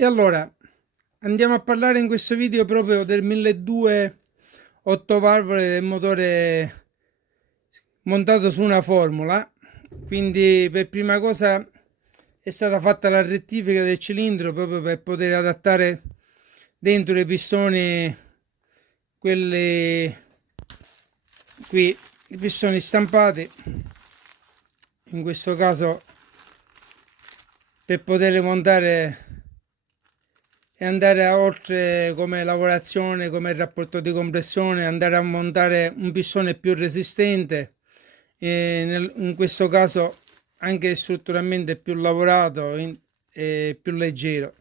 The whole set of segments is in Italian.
E allora andiamo a parlare in questo video proprio del 1200 8 valvole del motore montato su una formula. Quindi per prima cosa è stata fatta la rettifica del cilindro proprio per poter adattare dentro i pistoni, quelli qui, i pistoni stampati, in questo caso per poterli montare e andare a oltre come lavorazione, come rapporto di compressione, andare a montare un pistone più resistente, in questo caso anche strutturalmente più lavorato e più leggero,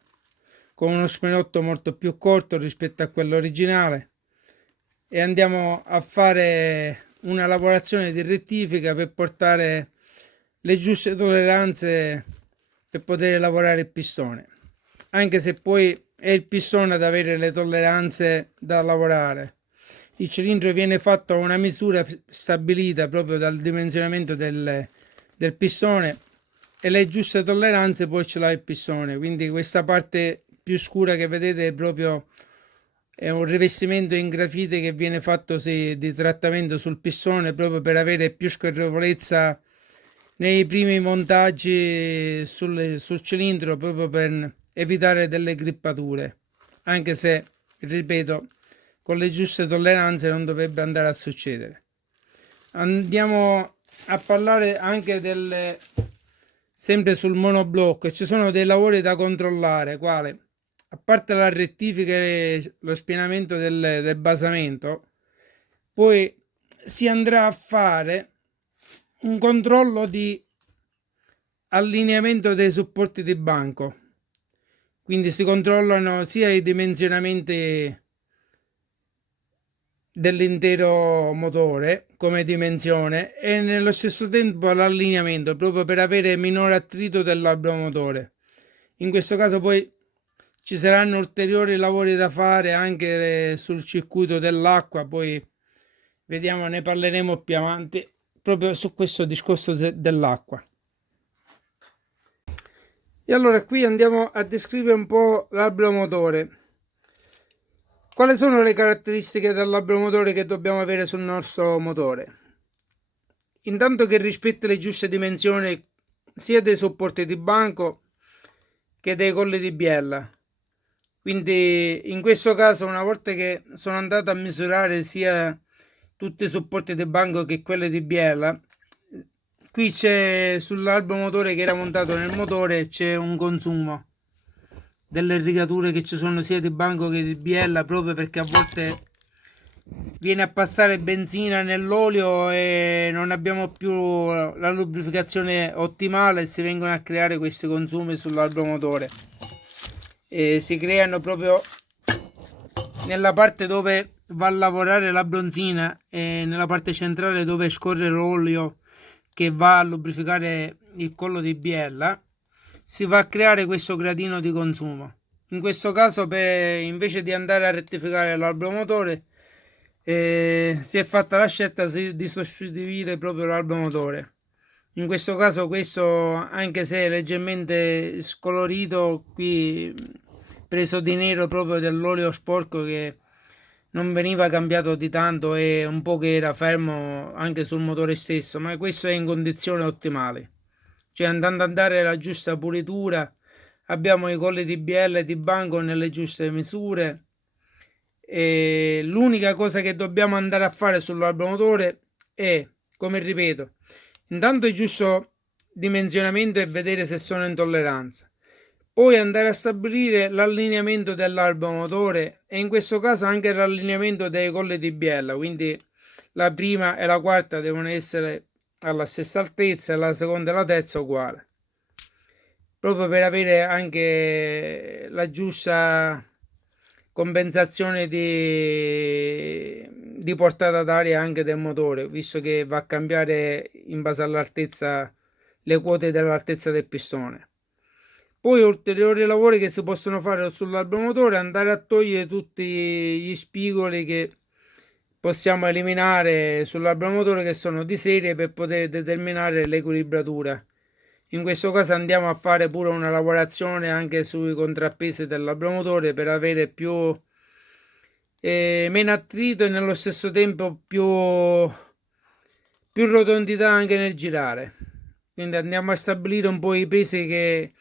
con uno spinotto molto più corto rispetto a quello originale, e andiamo a fare una lavorazione di rettifica per portare le giuste tolleranze per poter lavorare il pistone, anche se poi è il pistone ad avere le tolleranze da lavorare. Il cilindro viene fatto a una misura stabilita proprio dal dimensionamento del pistone, e le giuste tolleranze poi ce l'ha il pistone. Quindi questa parte più scura che vedete è un rivestimento in grafite che viene fatto di trattamento sul pistone proprio per avere più scorrevolezza nei primi montaggi sul cilindro, proprio per evitare delle grippature, anche se, ripeto, con le giuste tolleranze non dovrebbe andare a succedere. Andiamo a parlare anche sempre sul monoblocco. Ci sono dei lavori da controllare, quale, a parte la rettifica e lo spianamento del basamento, poi si andrà a fare un controllo di allineamento dei supporti di banco. Quindi si controllano sia i dimensionamenti dell'intero motore come dimensione e nello stesso tempo l'allineamento, proprio per avere minore attrito dell'albero motore. In questo caso poi ci saranno ulteriori lavori da fare anche sul circuito dell'acqua, poi vediamo, ne parleremo più avanti proprio su questo discorso dell'acqua. E allora qui andiamo a descrivere un po' l'albero motore. Quali sono le caratteristiche dell'albero motore che dobbiamo avere sul nostro motore? Intanto che rispetti le giuste dimensioni sia dei supporti di banco che dei colli di biella. Quindi in questo caso, una volta che sono andato a misurare sia tutti i supporti di banco che quelli di biella, qui c'è sull'albero motore che era montato nel motore c'è un consumo delle rigature che ci sono sia di banco che di biella, proprio perché a volte viene a passare benzina nell'olio e non abbiamo più la lubrificazione ottimale e si vengono a creare questi consumi sull'albero motore, e si creano proprio nella parte dove va a lavorare la bronzina e nella parte centrale dove scorre l'olio che va a lubrificare il collo di biella. Si va a creare questo gradino di consumo. In questo caso, invece di andare a rettificare l'albero motore, si è fatta la scelta di sostituire proprio l'albero motore. In questo caso, questo, anche se è leggermente scolorito, qui preso di nero proprio dell'olio sporco che non veniva cambiato di tanto e un po' che era fermo anche sul motore stesso, ma questo è in condizione ottimale. Cioè, andando a dare la giusta pulitura, abbiamo i colli di biella e di banco nelle giuste misure, e l'unica cosa che dobbiamo andare a fare sull'albero motore è, come ripeto, intanto il giusto dimensionamento e vedere se sono in tolleranza, poi andare a stabilire l'allineamento dell'albero motore e in questo caso anche l'allineamento dei colli di biella, quindi la prima e la quarta devono essere alla stessa altezza e la seconda e la terza uguale, proprio per avere anche la giusta compensazione di portata d'aria anche del motore, visto che va a cambiare in base all'altezza, le quote dell'altezza del pistone. Poi ulteriori lavori che si possono fare sull'albero motore, andare a togliere tutti gli spigoli che possiamo eliminare sull'albero motore che sono di serie per poter determinare l'equilibratura In questo caso andiamo a fare pure una lavorazione anche sui contrappesi del labromotore per avere meno attrito e nello stesso tempo più rotondità anche nel girare. Quindi andiamo a stabilire un po' i pesi che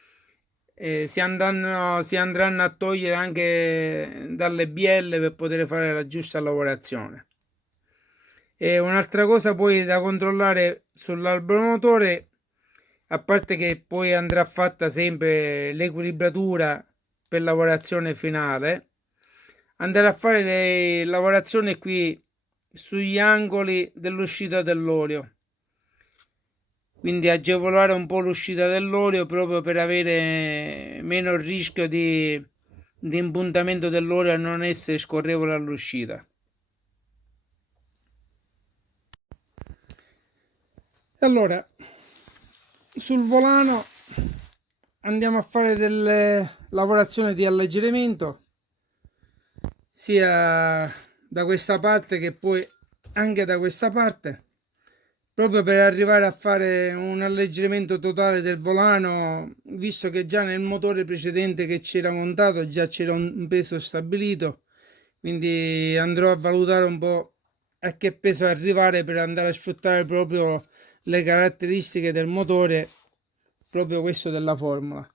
si andranno a togliere anche dalle bielle per poter fare la giusta lavorazione. E un'altra cosa poi da controllare sull'albero, a parte che poi andrà fatta sempre l'equilibratura per lavorazione finale, andare a fare le lavorazioni qui sugli angoli dell'uscita dell'olio, quindi agevolare un po' l'uscita dell'olio proprio per avere meno il rischio di impuntamento dell'olio e non essere scorrevole all'uscita. Allora, sul volano andiamo a fare delle lavorazioni di alleggerimento sia da questa parte che poi anche da questa parte, proprio per arrivare a fare un alleggerimento totale del volano, visto che già nel motore precedente che c'era montato già c'era un peso stabilito, quindi andrò a valutare un po' a che peso arrivare per andare a sfruttare proprio le caratteristiche del motore, proprio questo della formula.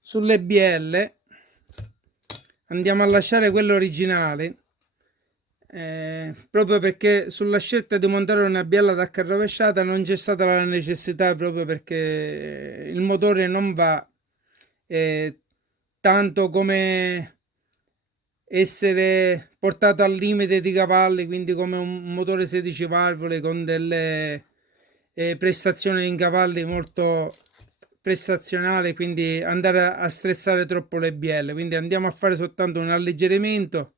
Sulle BL andiamo a lasciare quelle originali, proprio perché sulla scelta di montare una biella tacca rovesciata non c'è stata la necessità, proprio perché il motore non va tanto come essere portato al limite di cavalli, quindi come un motore 16 valvole con delle prestazioni in cavalli molto prestazionali, quindi andare a stressare troppo le bielle. Quindi andiamo a fare soltanto un alleggerimento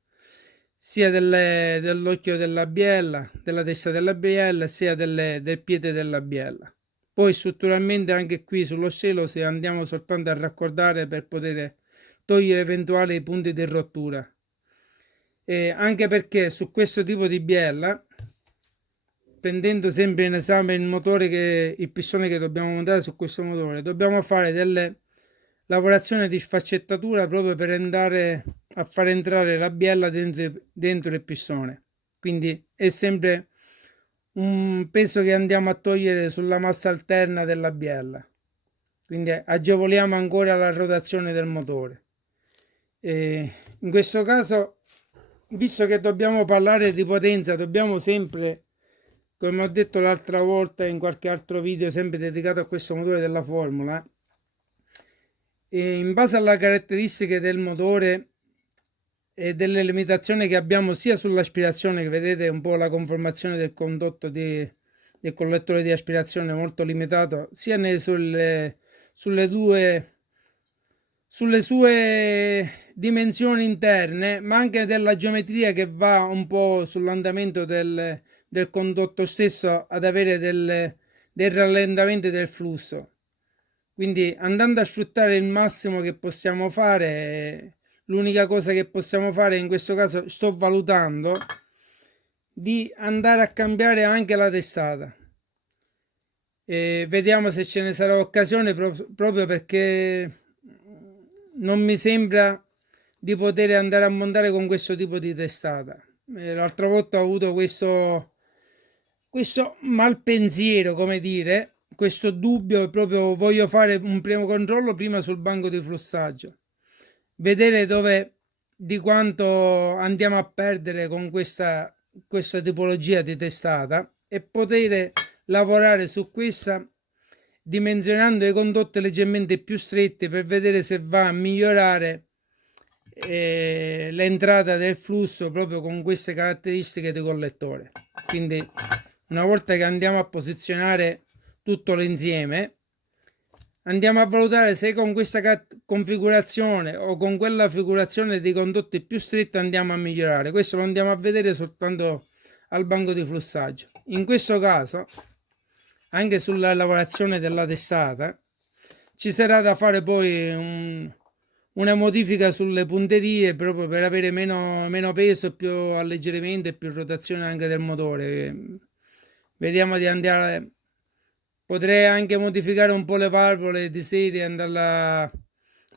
sia dell'occhio della biella, della testa della biella, sia del piede della biella. Poi strutturalmente anche qui sullo scelo se andiamo soltanto a raccordare per poter togliere eventuali punti di rottura. Anche perché su questo tipo di biella, prendendo sempre in esame il pistone che dobbiamo montare su questo motore, dobbiamo fare delle lavorazioni di sfaccettatura proprio per andare a far entrare la biella dentro il pistone. Quindi è sempre un peso che andiamo a togliere sulla massa alterna della biella, quindi agevoliamo ancora la rotazione del motore. In questo caso, visto che dobbiamo parlare di potenza, dobbiamo sempre, come ho detto l'altra volta in qualche altro video sempre dedicato a questo motore della formula, in base alle caratteristiche del motore e delle limitazioni che abbiamo sia sull'aspirazione, che vedete un po' la conformazione del condotto del collettore di aspirazione molto limitato, sia sulle sue dimensioni interne, ma anche della geometria che va un po' sull'andamento del condotto stesso ad avere dei rallentamenti del flusso. Quindi andando a sfruttare il massimo che possiamo fare, l'unica cosa che possiamo fare in questo caso sto valutando di andare a cambiare anche la testata. Vediamo se ce ne sarà occasione proprio perché non mi sembra di poter andare a montare con questo tipo di testata. L'altra volta ho avuto questo malpensiero, come dire, questo dubbio, proprio voglio fare un primo controllo prima sul banco di flussaggio, vedere di quanto andiamo a perdere con questa tipologia di testata e poter lavorare su questa dimensionando i condotti leggermente più stretti per vedere se va a migliorare l'entrata del flusso proprio con queste caratteristiche di collettore. Quindi una volta che andiamo a posizionare tutto l'insieme, andiamo a valutare se con questa configurazione o con quella figurazione di condotti più stretti andiamo a migliorare. Questo lo andiamo a vedere soltanto al banco di flussaggio. In questo caso, anche sulla lavorazione della testata, ci sarà da fare poi una modifica sulle punterie proprio per avere meno peso, più alleggerimento e più rotazione anche del motore. Vediamo di andare Potrei anche modificare un po' le valvole di serie e andarla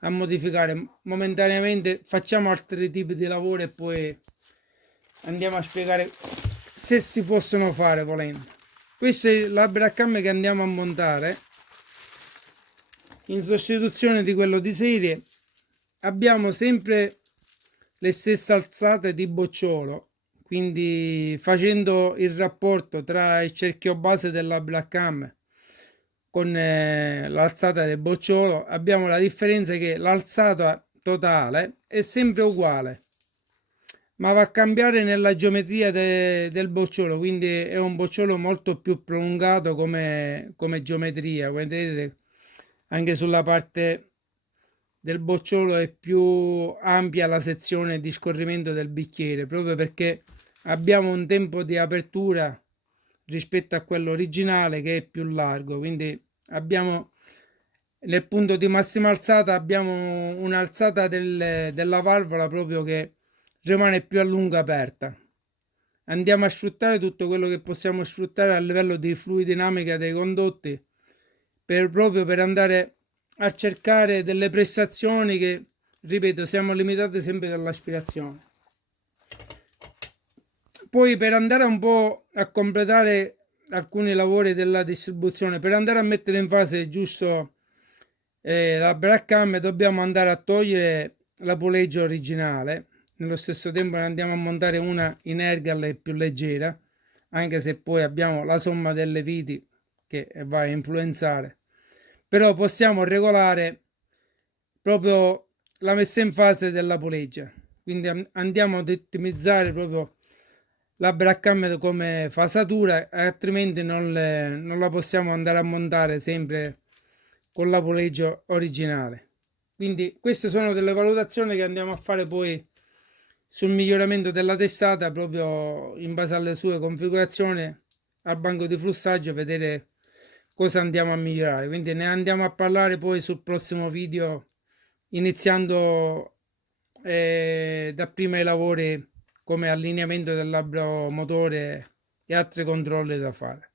a modificare. Momentaneamente facciamo altri tipi di lavoro e poi andiamo a spiegare se si possono fare volendo. Questo è l'abbraccamme che andiamo a montare in sostituzione di quello di serie. Abbiamo sempre le stesse alzate di bocciolo, quindi facendo il rapporto tra il cerchio base dell'abbraccamme con l'alzata del bocciolo abbiamo la differenza che l'alzata totale è sempre uguale, ma va a cambiare nella geometria del bocciolo, quindi è un bocciolo molto più prolungato come geometria. Vedete, anche sulla parte del bocciolo è più ampia la sezione di scorrimento del bicchiere, proprio perché abbiamo un tempo di apertura rispetto a quello originale che è più largo, quindi abbiamo nel punto di massima alzata abbiamo un'alzata della valvola proprio che rimane più a lungo aperta. Andiamo a sfruttare tutto quello che possiamo sfruttare a livello di fluidinamica dei condotti proprio per andare a cercare delle prestazioni che, ripeto, siamo limitati sempre dall'aspirazione. Poi per andare un po' a completare alcuni lavori della distribuzione, per andare a mettere in fase giusto la braccamme, dobbiamo andare a togliere la puleggia originale. Nello stesso tempo ne andiamo a montare una in ergal più leggera, anche se poi abbiamo la somma delle viti che va a influenzare. Però possiamo regolare proprio la messa in fase della puleggia. Quindi andiamo ad ottimizzare proprio la braccamme come fasatura, altrimenti non la possiamo andare a montare sempre con la puleggia originale. Quindi queste sono delle valutazioni che andiamo a fare poi sul miglioramento della testata proprio in base alle sue configurazioni al banco di flussaggio, vedere cosa andiamo a migliorare. Quindi ne andiamo a parlare poi sul prossimo video, iniziando dapprima i lavori come allineamento del labbro motore e altri controlli da fare.